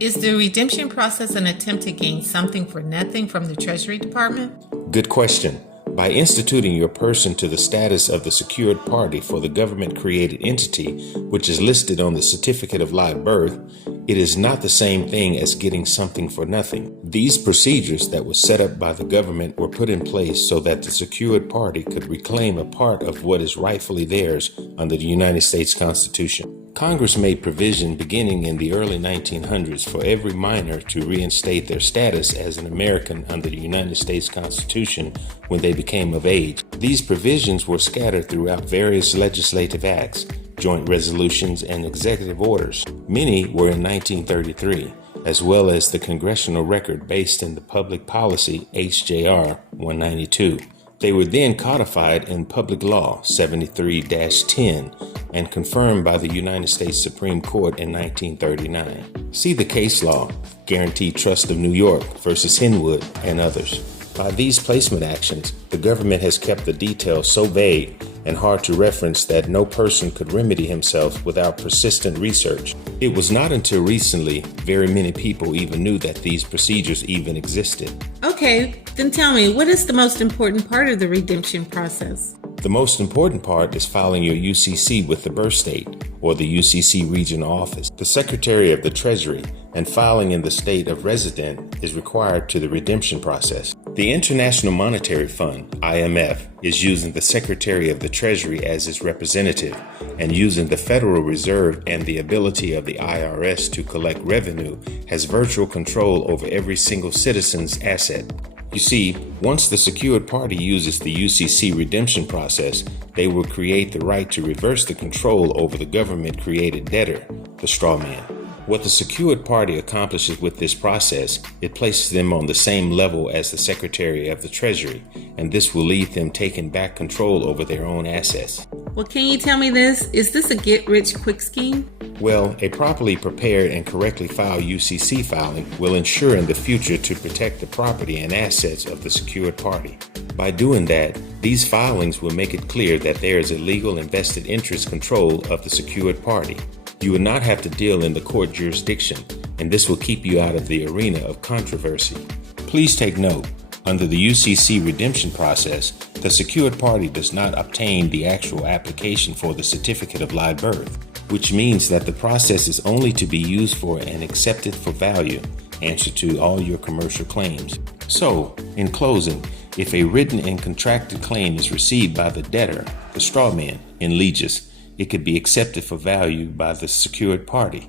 Is the redemption process an attempt to gain something for nothing from the Treasury Department? Good question. By instituting your person to the status of the secured party for the government-created entity, which is listed on the certificate of live birth, it is not the same thing as getting something for nothing. These procedures that were set up by the government were put in place so that the secured party could reclaim a part of what is rightfully theirs under the United States Constitution. Congress made provision beginning in the early 1900s for every minor to reinstate their status as an American under the United States Constitution when they became of age. These provisions were scattered throughout various legislative acts, joint resolutions, and executive orders. Many were in 1933, as well as the congressional record based in the Public Policy HJR 192. They were then codified in Public Law 73-10 and confirmed by the United States Supreme Court in 1939. See the case law, Guaranteed Trust of New York versus Henwood and others. By these placement actions, the government has kept the details so vague and hard to reference that no person could remedy himself without persistent research. It was not until recently very many people even knew that these procedures even existed. Okay, then tell me, what is the most important part of the redemption process? The most important part is filing your UCC with the birth state or the UCC regional office, the Secretary of the Treasury, and filing in the state of resident is required to the redemption process. The International Monetary Fund, IMF, is using the Secretary of the Treasury as its representative and using the Federal Reserve and the ability of the IRS to collect revenue has virtual control over every single citizen's asset. You see, once the secured party uses the UCC redemption process, they will create the right to reverse the control over the government-created debtor, the straw man. What the secured party accomplishes with this process, it places them on the same level as the Secretary of the Treasury, and this will leave them taking back control over their own assets. Well, can you tell me this? Is this a get-rich-quick scheme? Well, a properly prepared and correctly filed UCC filing will ensure in the future to protect the property and assets of the secured party. By doing that, these filings will make it clear that there is a legal and vested interest control of the secured party. You will not have to deal in the court jurisdiction, and this will keep you out of the arena of controversy. Please take note, under the UCC redemption process, the secured party does not obtain the actual application for the certificate of live birth, which means that the process is only to be used for and accepted for value, answer to all your commercial claims. So, in closing, if a written and contracted claim is received by the debtor, the straw man, in legis, it could be accepted for value by the secured party.